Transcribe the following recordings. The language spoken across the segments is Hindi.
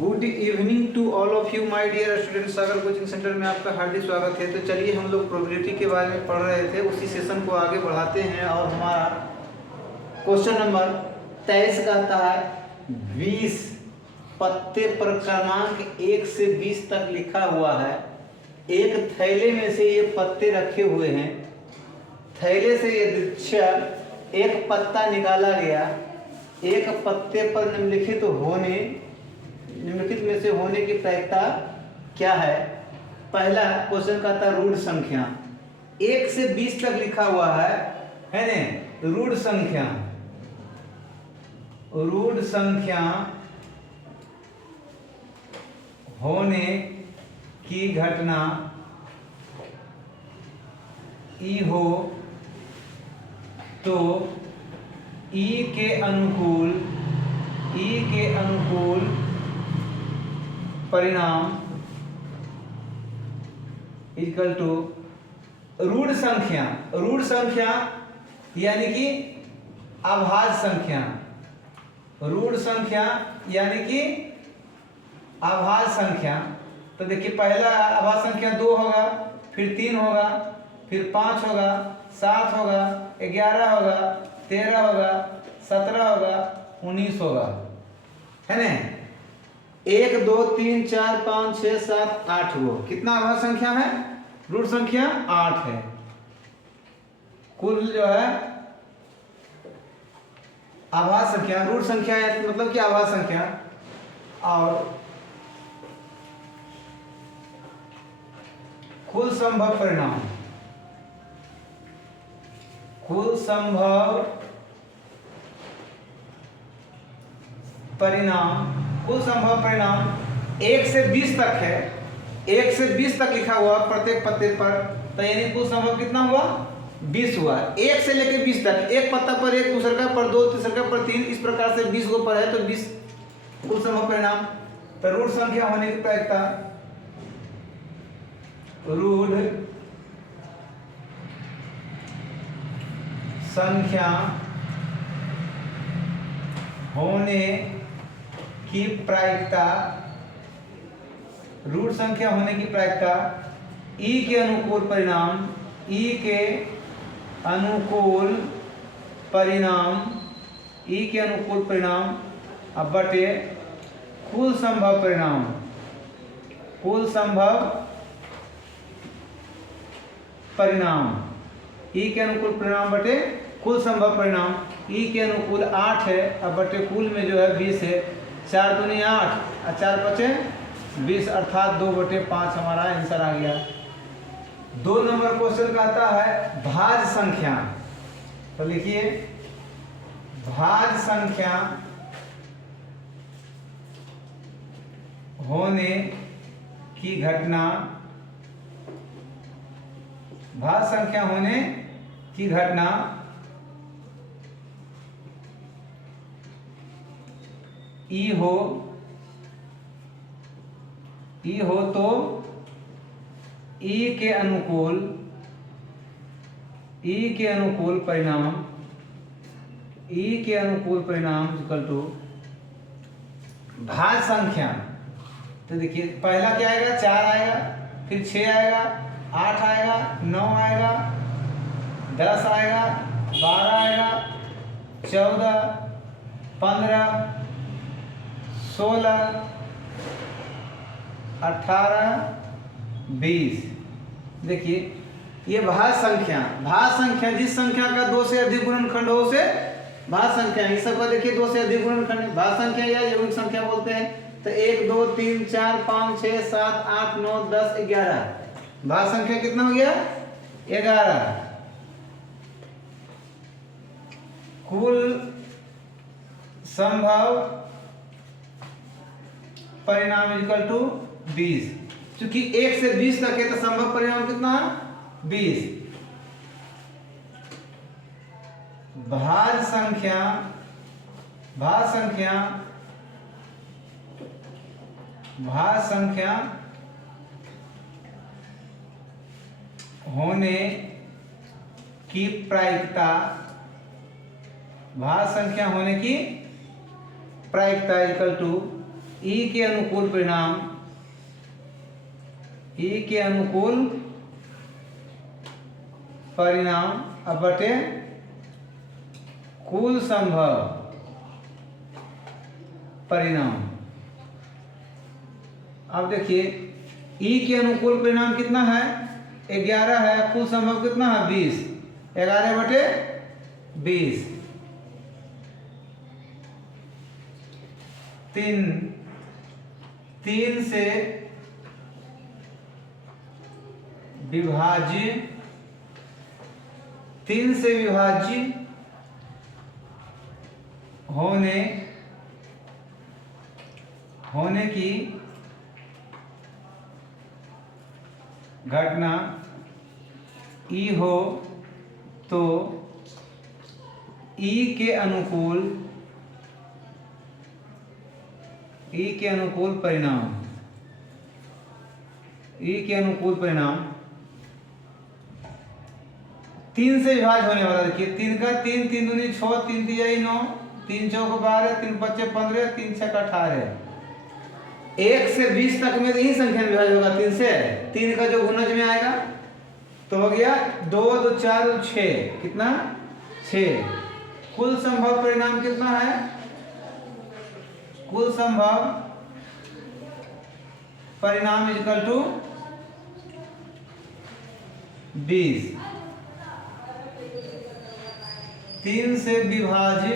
Good evening to all of you my dear students. Sagar coaching centre में आपका हार्दिक स्वागत है। तो चलिए हम लोग प्रोबेबिलिटी के बारे में पढ़ रहे थे, उसी सेशन को आगे बढ़ाते हैं। और हमारा क्वेश्चन नंबर 23 कहता है 20 पत्ते पर क्रमांक 1 से 20 तक लिखा हुआ है। एक थैले में से ये पत्ते रखे हुए हैं। थैले से यदृच्छा एक पत्ता निकाला गया। एक पत्ते पर निम्नलिखित में से होने की प्रायिकता क्या है। पहला क्वेश्चन कहता है रूढ़ संख्या। 1 से 20 तक लिखा हुआ है ना। रूढ़ संख्या होने की घटना ई हो तो ई के अनुकूल परिणाम इक्वल टू रूढ़ संख्या यानी कि अभाज्य संख्या। रूढ़ संख्या यानी कि अभाज्य संख्या। तो देखिए पहला अभाज्य संख्या 2 होगा, फिर 3 होगा, फिर 5 होगा, 7 होगा, 11 होगा, 13 होगा, 17 होगा, 19 होगा, है ना। 1 2 3 4 5 6 7 8 वो कितना अभाज्य संख्या है। रूढ़ संख्या 8 है। कुल जो है अभाज्य संख्या, रूढ़ संख्या मतलब कि अभाज्य संख्या। और कुल संभव परिणाम 1 से 20 तक है। 1 से 20 तक लिखा हुआ प्रत्येक पत्ते पर, तो यानी कुल संभव कितना हुआ 20 हुआ। 1 से लेकर 20 तक, एक पत्ता पर 1, दूसरे का पर 2, तीसरे का पर 3, इस प्रकार से 20 को पर है तो 20 कुल संभव परिणाम। तो रूढ़ संख्या होने की प्रायिकता, रूढ़ संख्या होने की प्रायिकता, रूढ़ संख्या होने की प्रायिकता ई के अनुकूल परिणाम अब बटे कुल संभव परिणाम ई के अनुकूल परिणाम बटे कुल संभव परिणाम। ई के अनुकूल 8 है, अब बटे कुल में जो है 20 है। 4 दूनी 8 और 4 बचे 20, अर्थात 2/5 हमारा आंसर आ गया। 2 नंबर क्वेश्चन कहता है भाज्य संख्या। तो लिखिए भाज्य संख्या होने की घटना, भाज्य संख्या होने की घटना ई हो तो ई के अनुकूल परिणाम इक्वल टू भाज्य संख्या। तो देखिए पहला क्या आएगा 4 आएगा, फिर 6 आएगा, 8 आएगा, 9 आएगा, 10 आएगा, 12 आएगा, 14 15 16 18 20। देखिए ये भाज्य संख्या जिस संख्या का 2 से अधिक गुणनखंड हो उसे भाज्य संख्या। इस सबका देखिए 2 से अधिक गुणनखंड भाज्य संख्या या यौगिक संख्या बोलते हैं। तो 1 2 3 4 5 6 7 8 9 10 11 भाज्य संख्या कितना हो गया 11। कुल संभव परिणाम इक्वल टू 20। क्योंकि 1 से 20 तक है तो संभव परिणाम कितना है 20। भाज्य संख्या होने की प्रायिकता, भाज्य संख्या होने की प्रायिकता इक्वल टू ई के अनुकूल परिणाम, ई के अनुकूल परिणाम अब बटे कुल संभव परिणाम। अब देखिए ई के अनुकूल परिणाम कितना है 11 है, कुल संभव कितना है 20, 11 बटे 20। 3 से विभाज्य, 3 से विभाज्य होने की घटना ई हो तो ई के अनुकूल परिणाम, ई के अनुकूल परिणाम 3 से विभाज्य होने वाला। देखिए 3 का 3, 3 दूनी 6, 3 तिया 9, 3 चौक 12, 3 पच्चे 15, 3 छक 18। 1 से 20 तक में यही संख्या में विभाज्य होगा 3 से। 3 का जो गुणज में आएगा तो हो गया 2, 2, 4, 2, 6, कितना 6। कुल संभव परिणाम कितना है, कुल संभव परिणाम इक्वल टू 20। 3 से विभाज्य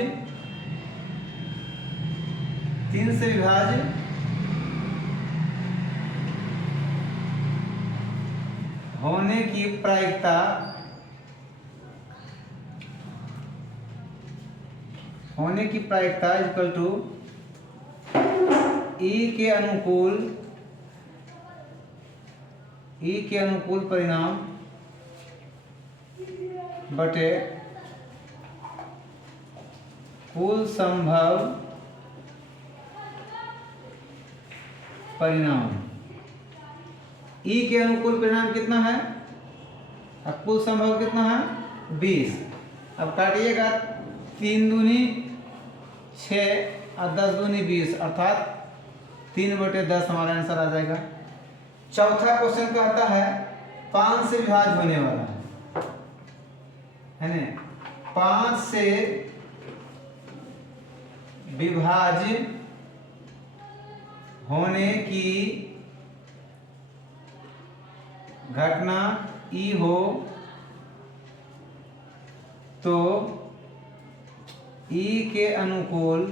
होने की प्रायिकता इक्वल टू ई के अनुकूल परिणाम बटे कुल संभव परिणाम। ई के अनुकूल परिणाम कितना है और कुल संभव कितना है 20। अब काटिएगा 3 दूनी 6 और 10 दूनी 20 अर्थात 3/10 हमारा आंसर आ जाएगा। चौथा क्वेश्चन कहता है 5 से विभाज्य होने वाला है ना, 5 से विभाज्य होने की घटना ई हो तो ई के अनुकूल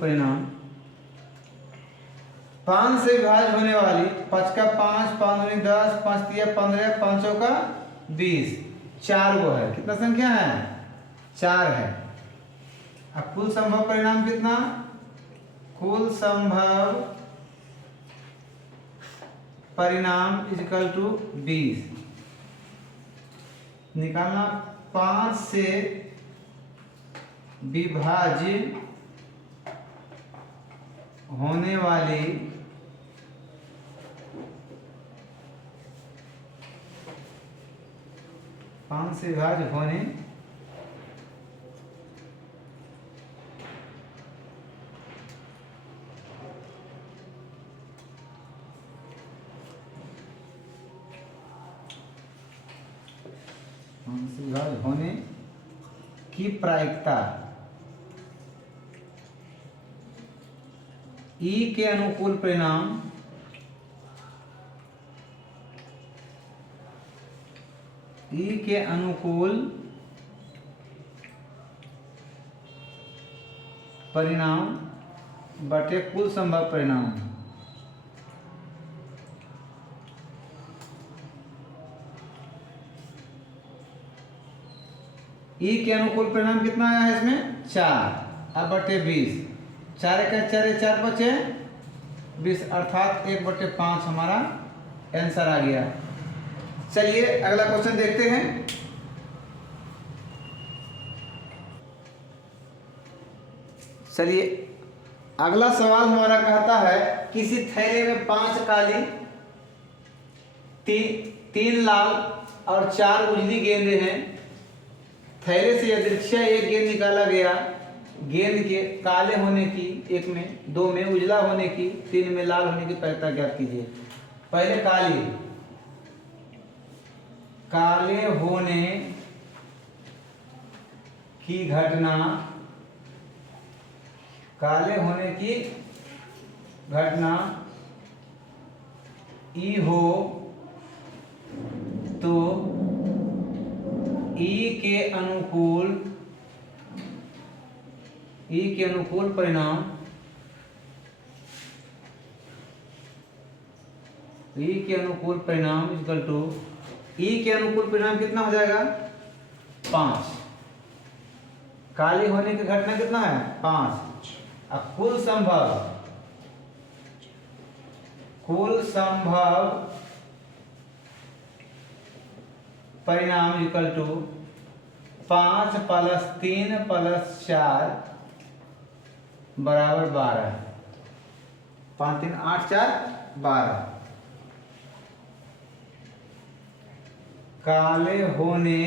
परिणाम 5 से विभाज्य होने वाली 5 का 5, 5 दूनी 10, 5 तिया 15, 5 चौका 20, 4 गो है। कितना संख्या है 4 है। अब कुल संभव परिणाम कितना, कुल संभव परिणाम इक्वल टू 20 निकालना। 5 से विभाज्य होने वाली होने की प्रायिकता ई के अनुकूल परिणाम बटे कुल संभव परिणाम। ई के अनुकूल परिणाम कितना आया है इसमें 4 अब बटे 20, 4 का 4 4 बचे 20 अर्थात 1/5 हमारा आंसर आ गया। चलिए अगला क्वेश्चन देखते हैं। चलिए अगला सवाल हमारा कहता है किसी थैले में 5 काली 3 लाल और 4 उजली गेंदें हैं थैले से यदृच्छा एक गेंद निकाला गया, गेंद के काले होने की 1 में, 2 में उजला होने की, 3 में लाल होने की प्रायिकता ज्ञात कीजिए। पहले काले होने की घटना, काले होने की घटना ई हो तो ई के अनुकूल परिणाम, ई के अनुकूल परिणाम इक्वल टू, ई के अनुकूल परिणाम कितना हो जाएगा 5। काली होने की घटना कितना है 5। अब कुल संभव परिणाम इक्वल टू 5 + 3 + 4 बराबर 12। 5 3 8 4 12। काले होने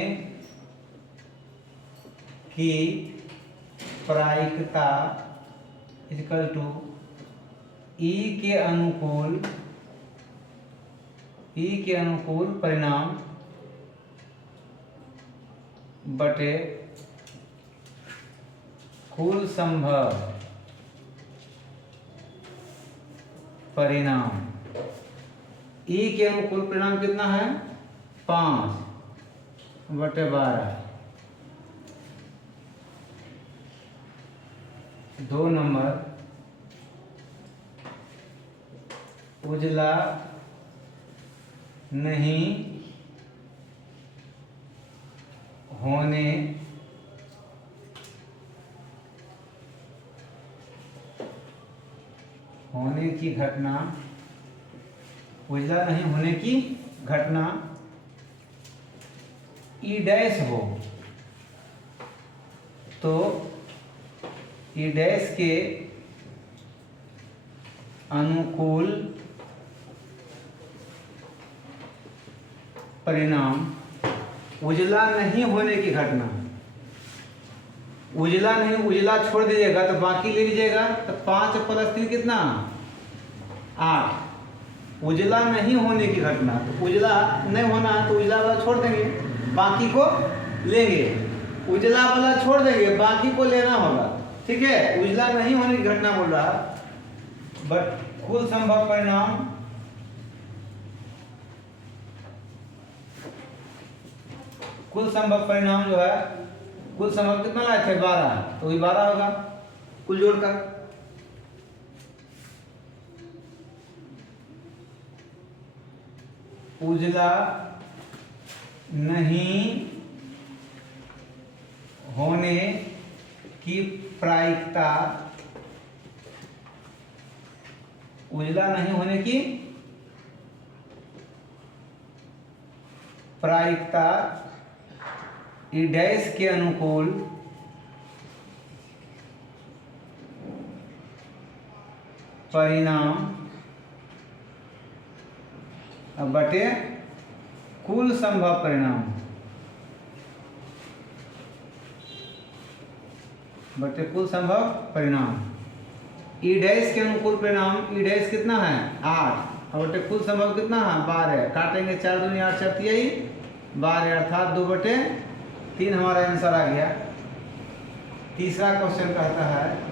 की प्रायिकता इक्वल टू ई के अनुकूल परिणाम बटे कुल संभव परिणाम। ई के अनुकूल परिणाम कितना है 5/12। 2 नंबर, उजला नहीं होने की घटना, उजला नहीं होने की घटना ई डैश हो तो ई डैश के अनुकूल परिणाम, उजला नहीं होने की घटना, उजला नहीं, उजला छोड़ दीजिएगा तो बाकी ले लीजिएगा, तो 5 + 3 कितना 8। उजला नहीं होने की घटना, तो उजला नहीं होना तो उजला वाला छोड़ देंगे, बाकी को लेंगे। उजला वाला छोड़ देंगे, बाकी को लेना होगा, ठीक है। उजला नहीं होने की घटना बोल रहा, बट कुल संभव परिणाम जो है, कुल संभव कितना लाए थे 12, तो वही 12 होगा कुल जोड़कर। उजला नहीं होने की प्रायिकता, उजला नहीं होने की प्रायिकता ई डैश के अनुकूल परिणाम बटे कुल संभव परिणाम, बटे कुल संभव परिणाम। ई डैश के अनुकूल परिणाम, ई डैश कितना है 8 और बटे कुल संभव कितना है 12। काटेंगे 4 दूनी 8 4 12, अर्थात 2/3 हमारा आंसर आ गया। तीसरा क्वेश्चन कहता है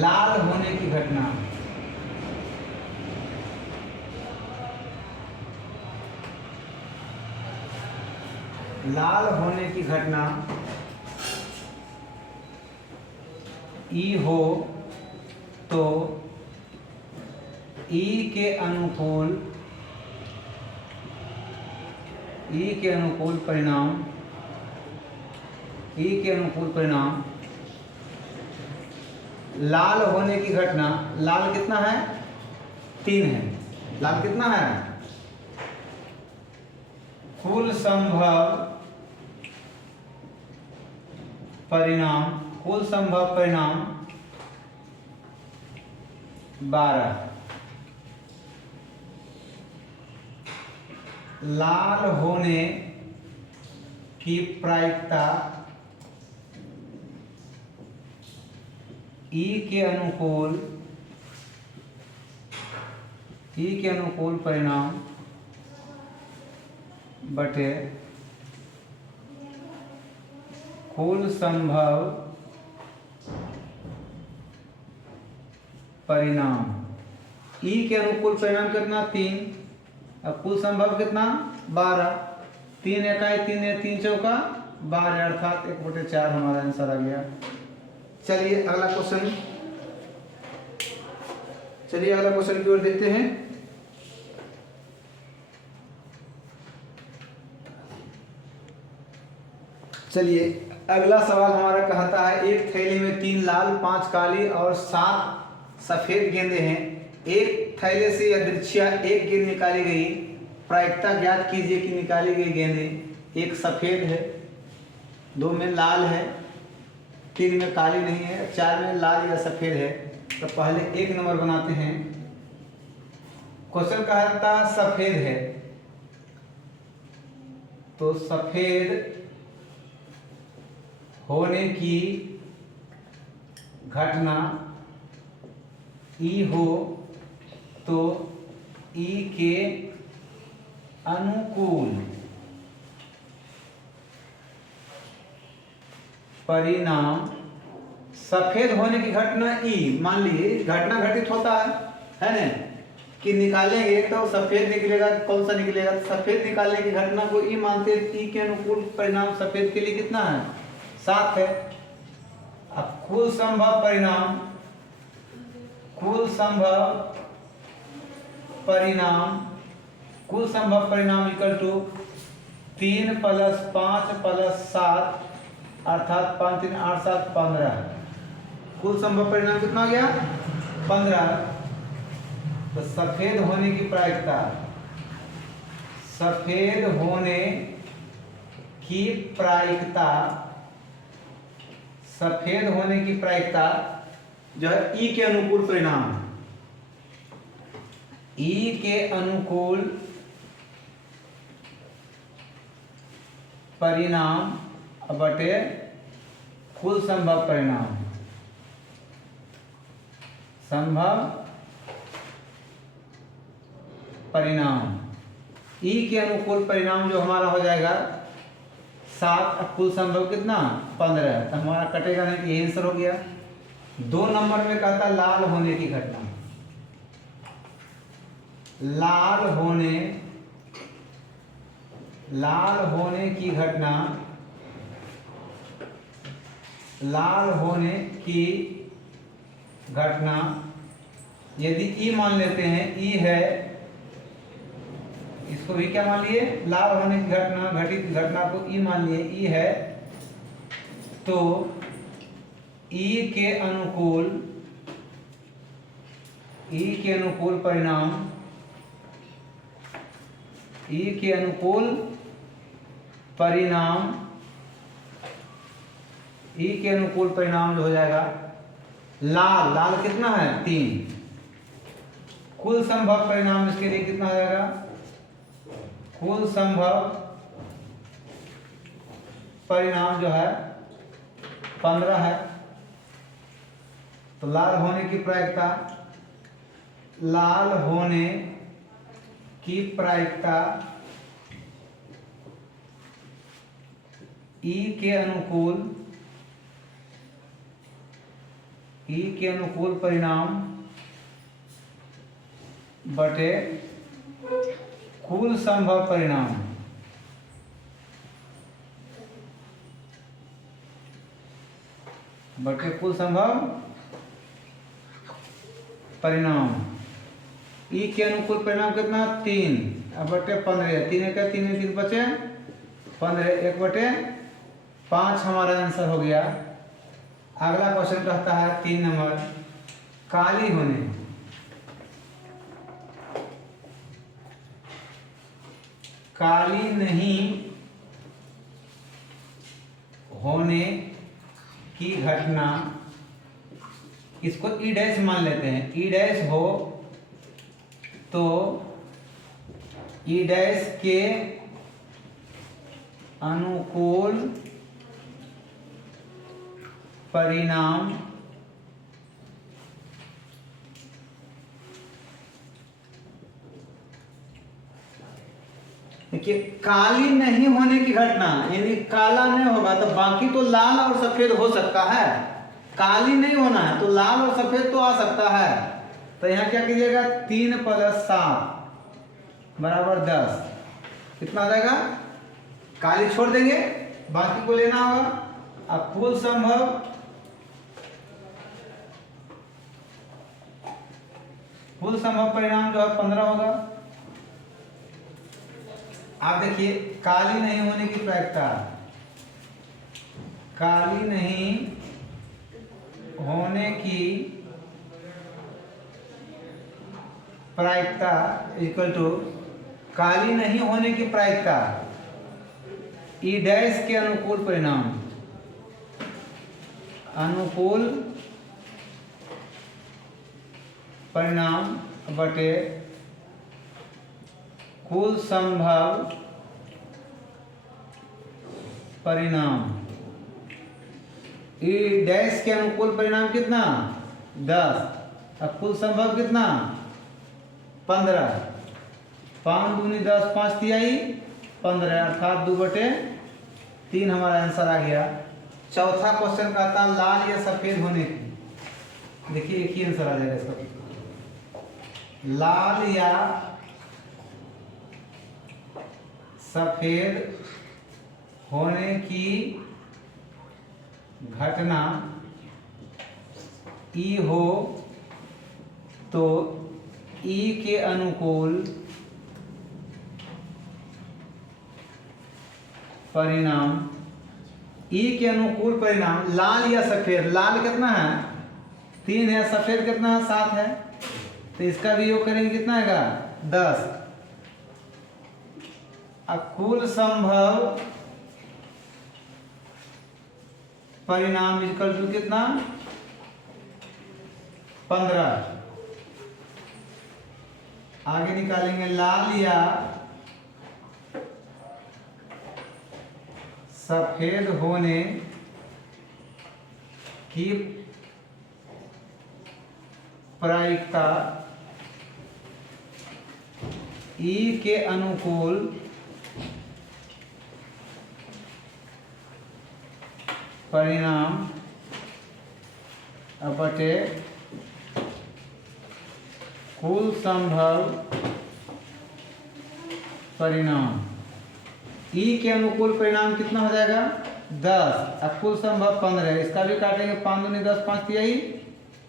लाल होने की घटना, लाल होने की घटना ई हो तो ई के अनुकूल परिणाम, ई के अनुकूल परिणाम लाल होने की घटना, लाल कितना है 3 है, लाल कितना है कुल संभव परिणाम, कुल संभव परिणाम 12। लाल होने की प्रायिकता ई के अनुकूल परिणाम बटे कुल संभव परिणाम। ई के अनुकूल परिणाम कितना 3, अब कुल संभव कितना 12, 3 इकाई 3 है 3 चौका 12 अर्थात 1/4 हमारा आंसर आ गया। चलिए अगला क्वेश्चन की ओर देखते हैं। चलिए अगला सवाल हमारा कहता है एक थैली में 3 लाल 5 काली और 7 सफेद गेंदें हैं। एक थैले से यादृच्छिया एक गेंद निकाली गई, प्रायिकता ज्ञात कीजिए कि निकाली गई गेंदें एक सफेद है, 2 में लाल है, 3 में काली नहीं है, 4 में लाल या सफेद है। तो पहले 1 नंबर बनाते हैं। क्वेश्चन कहता सफेद है, तो सफेद होने की घटना ई हो तो ई के अनुकूल परिणाम। सफेद होने की घटना ई, मान लीजिए घटना घटित होता है ना कि निकालेंगे तो सफेद निकलेगा, कौन सा निकलेगा, तो सफेद निकालने की घटना को ई मानते हैं। ई के अनुकूल परिणाम सफेद के लिए कितना है 7 है। अब कुल संभव परिणाम इक्वल टू 3 + 5 + 7 अर्थात 5 3 8 7 15। कुल संभव परिणाम कितना हो गया 15। तो सफेद होने की प्रायिकता जो है ई के अनुकूल परिणाम बटे कुल संभव परिणाम। ई के अनुकूल परिणाम जो हमारा हो जाएगा 7, कुल संभव कितना 15, तो हमारा कटेगा नहीं, यही आंसर हो गया। 2 नंबर में कहता लाल होने की घटना। लाल की घटना यदि ई मान लेते हैं, ई है, इसको भी क्या मान लिए, लाल होने की घटित घटना को ई मान लिए, ई है, तो ई के अनुकूल परिणाम जो हो जाएगा लाल कितना है 3। कुल संभव परिणाम इसके लिए कितना हो जाएगा, कुल संभव परिणाम जो है 15 है। तो लाल होने की प्रायिकता ई के अनुकूल परिणाम बटे कुल संभव परिणाम। ई के अनुकूल परिणाम कितना 3 बटे 15, 3 का 3 बचे 15, 1/5 हमारा आंसर हो गया। अगला क्वेश्चन कहता है 3 नंबर काली नहीं होने की घटना। इसको ई डैश मान लेते हैं, ई डैश हो तो ई डैश के अनुकूल परिणाम देखिए, काली नहीं होने की घटना यानी काला नहीं होगा तो बाकी तो लाल और सफेद हो सकता है। काली नहीं होना है तो लाल और सफेद तो आ सकता है। तो यहाँ क्या कीजिएगा, 3 + 7 = 10। कितना आ जाएगा, काली छोड़ देंगे, बाकी को लेना होगा। अब कुल संभव परिणाम जो है 15 होगा। आप देखिए, काली नहीं होने की प्रायिकता, काली नहीं होने की प्रायिकता इक्वल टू काली नहीं होने की प्रायिकता ई डैश के अनुकूल परिणाम, अनुकूल परिणाम बटे कुल संभव परिणाम। ई डैश के अनुकूल परिणाम कितना, 10। अब कुल संभव कितना, 15। 5 दूनी 10, 5 तिहाई 15, अर्थात 2/3 हमारा आंसर आ गया। चौथा क्वेश्चन कहता है लाल या सफेद होने की। देखिए, एक ही आंसर आ जाएगा इसका, लाल या सफेद होने की घटना ई हो तो ई के अनुकूल परिणाम, ई के अनुकूल परिणाम लाल या सफेद, लाल कितना है 3 है, सफेद कितना है 7 है, तो इसका भी योग करेंगे कितना आएगा 10। अब कुल संभव परिणाम इक्वल टू कितना 15। आगे निकालेंगे लाल या सफेद होने की प्रायिकता ई के अनुकूल परिणाम बटे कुल संभव परिणाम। ई के अनुकूल परिणाम कितना हो जाएगा 10, अब कुल संभव 15, इसका भी काटेंगे 5 दूनी 10, 5 तिहाई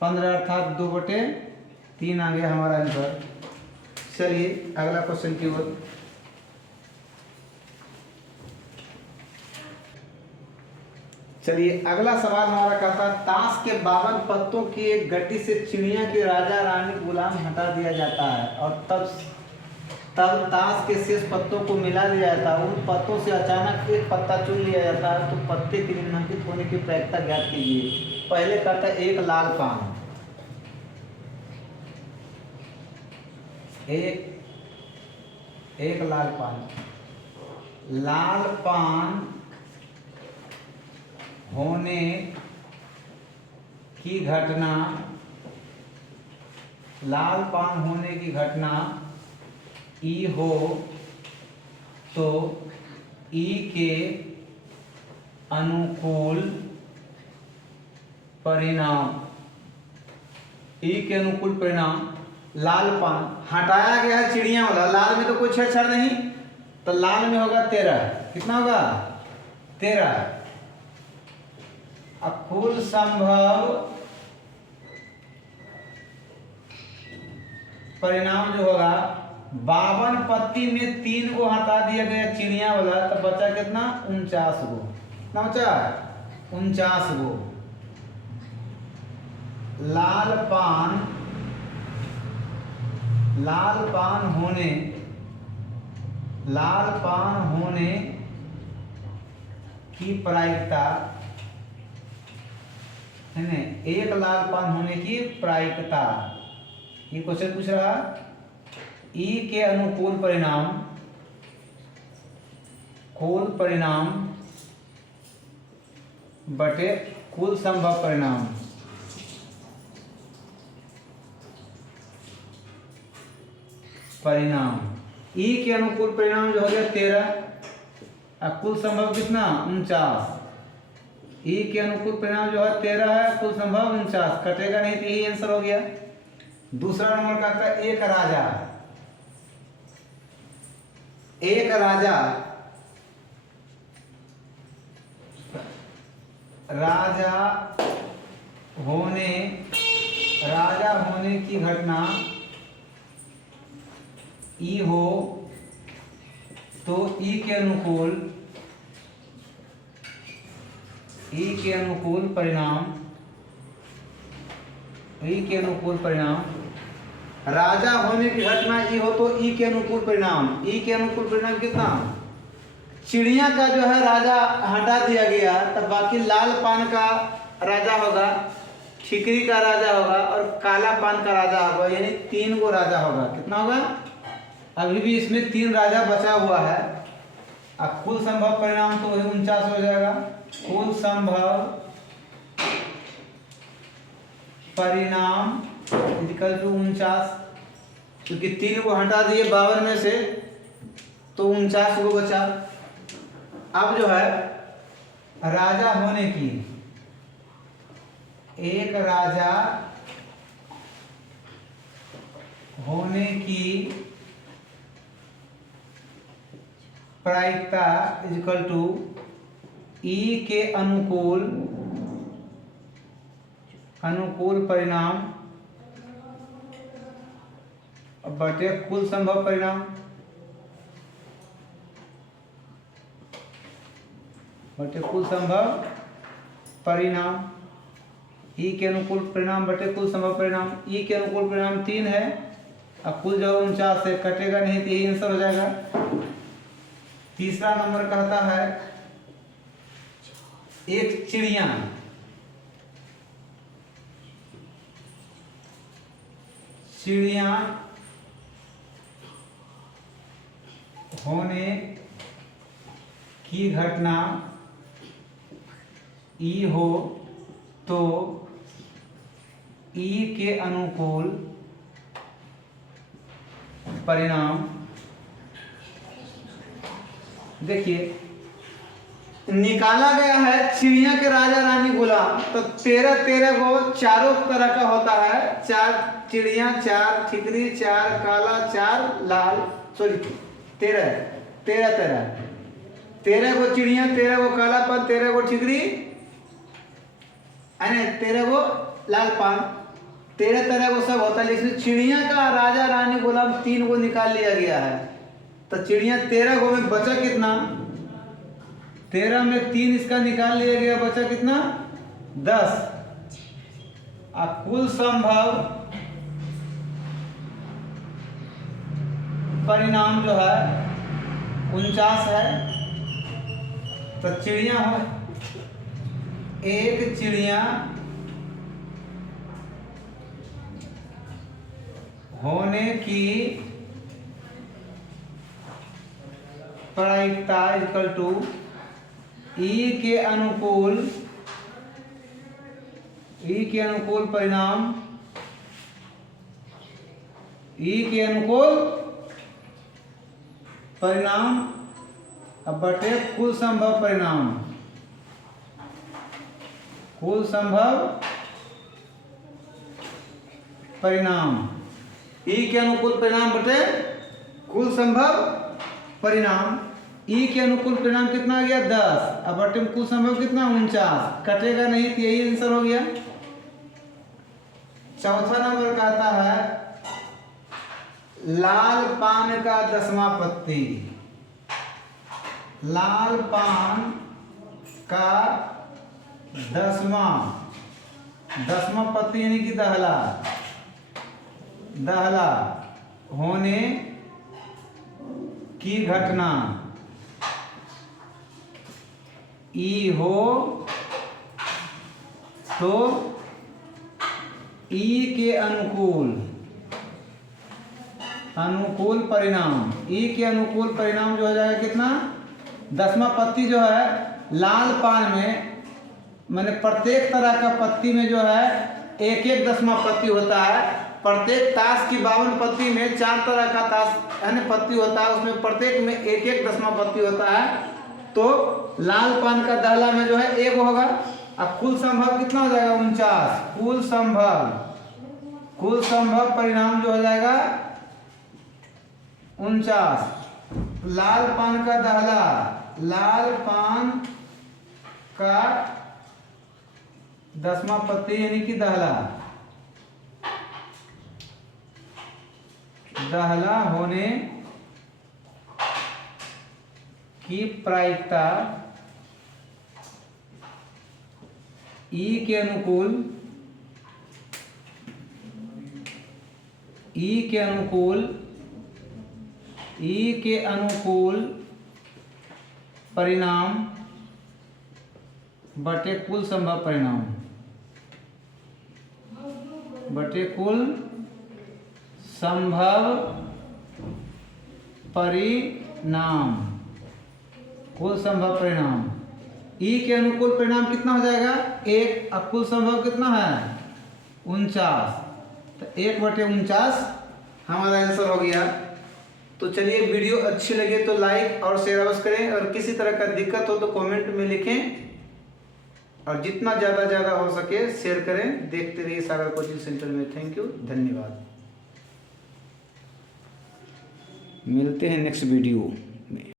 15, अर्थात 2/3 आ गया हमारा आंसर। चलिए अगला क्वेश्चन की ओर। चलिए अगला सवाल हमारा कहता है ताश के 52 पत्तों की एक गड्डी से चिड़िया के राजा रानी गुलाम हटा दिया जाता है और तब ताश के शेष पत्तों को मिला दिया जाता है। उन पत्तों से अचानक एक पत्ता चुन लिया जाता है तो पत्ते के निम्नलिखित होने की प्रायिकता ज्ञात कीजिए। पहले कहता है एक लाल पान, एक लाल पान, लाल पान होने की घटना, लाल पान होने की घटना ई हो तो ई के अनुकूल परिणाम, ई के अनुकूल परिणाम लाल पान हटाया गया है चिड़िया वाला, लाल में तो कोई छेड़छाड़ नहीं, तो लाल में होगा 13। कितना होगा 13। अब कुल संभव परिणाम जो होगा 52 पत्ती में 3 को हटा दिया गया चिड़िया वाला, तो बचा कितना 49 गो। कितना बचा 49 गो। लाल पान होने की प्रायिकता है ना, एक लाल पान होने की प्रायिकता, ये क्वेश्चन पूछ रहा ई के अनुकूल परिणाम, कुल परिणाम बटे कुल संभव परिणाम। परिणाम ई के अनुकूल परिणाम जो हो गया 13 और कुल संभव कितना 49। ई के अनुकूल परिणाम जो है 13 है, कुल संभव 49, कटेगा नहीं तो यही आंसर हो गया। दूसरा नंबर का आता है एक राजा। एक राजा, राजा होने की घटना ई हो तो ई के अनुकूल परिणाम, राजा होने की घटना ई हो तो ई के अनुकूल परिणाम। ई के अनुकूल परिणाम कितना, चिड़िया का जो है राजा हटा दिया गया, तब बाकी लाल पान का राजा होगा, ठिकरी का राजा होगा और काला पान का राजा होगा, यानी 3 गो राजा होगा। कितना होगा, अभी भी इसमें 3 राजा बचा हुआ है। अब कुल संभव परिणाम तो वही 49 हो जाएगा। कुल संभव परिणाम इक्वल टू 49, क्योंकि 3 को हटा दिए 52 में से तो 49 को बचा। अब जो है राजा होने की, एक राजा होने की प्रायिकता इक्वल टू ई के अनुकूल परिणाम बटे कुल संभव परिणाम। ई के अनुकूल परिणाम बटे कुल संभव परिणाम। ई के अनुकूल परिणाम 3 है, अब कुल जो 49 है, कटेगा नहीं तो यही आंसर हो जाएगा। तीसरा नंबर कहता है एक चिड़िया होने की घटना ई हो तो ई के अनुकूल परिणाम। देखिए निकाला गया है चिड़िया के राजा रानी गुलाम, तो 13 को चारों तरह का होता है, 4 चिड़िया, 4 ठिकरी, 4 काला, 4 लाल, सॉरी 13 को चिड़िया, 13 को काला पान, 13 को ठिकरी, 13 को लाल पान, 13 तरह को सब होता है। लेकिन चिड़िया का राजा रानी गुलाम 3 को निकाल लिया गया है, तो चिड़िया 13 को में बचा कितना, 13 में 3 इसका निकाल लिया गया, बचा कितना 10। अब कुल संभव परिणाम जो है 49 है। तो चिड़िया हो, एक चिड़िया होने की प्रायिकता इक्वल टू ई के अनुकूल परिणाम, अब बटे कुल संभव परिणाम। ई के अनुकूल परिणाम बटे कुल संभव परिणाम। ई के अनुकूल परिणाम कितना आ गया 10, अब बटे कुल संभव कितना 49, कटेगा नहीं तो यही आंसर हो गया। चौथा नंबर का आता है लाल पान का 10वां पत्ती। लाल पान का 10वां पत्ती यानी कि दहला होने की घटना ई हो तो ई के अनुकूल अनुकूल परिणाम, ई के अनुकूल परिणाम जो हो जाएगा कितना, 10वां पत्ती जो है लाल पान में, मैंने प्रत्येक तरह का पत्ती में जो है एक एक 10वां पत्ती होता है। प्रत्येक ताश की 52 पत्ती में 4 तरह का ताश यानी पत्ती होता है, उसमें प्रत्येक में एक एक 10वां पत्ती होता है। तो लाल पान का दहला में जो है 1 होगा। अब कुल संभव कितना हो जाएगा, 49। कुल संभव परिणाम जो हो जाएगा 49। लाल पान का दहला, लाल पान का 10वां पत्ती यानी कि दहला होने की प्रायिकता ई के अनुकूल परिणाम बटे कुल संभव परिणाम बटे कुल संभव परिणाम, कुल संभव परिणाम। ई के अनुकूल परिणाम कितना हो जाएगा, 1। अब कुल संभव कितना है, 49। तो 1/49 हमारा आंसर हो गया। तो चलिए, वीडियो अच्छी लगे तो लाइक और शेयर अवश्य करें, और किसी तरह का दिक्कत हो तो कमेंट में लिखें, और जितना ज़्यादा हो सके शेयर करें। देखते रहिए सागर कोचिंग सेंटर में। थैंक यू, धन्यवाद। मिलते हैं नेक्स्ट वीडियो में।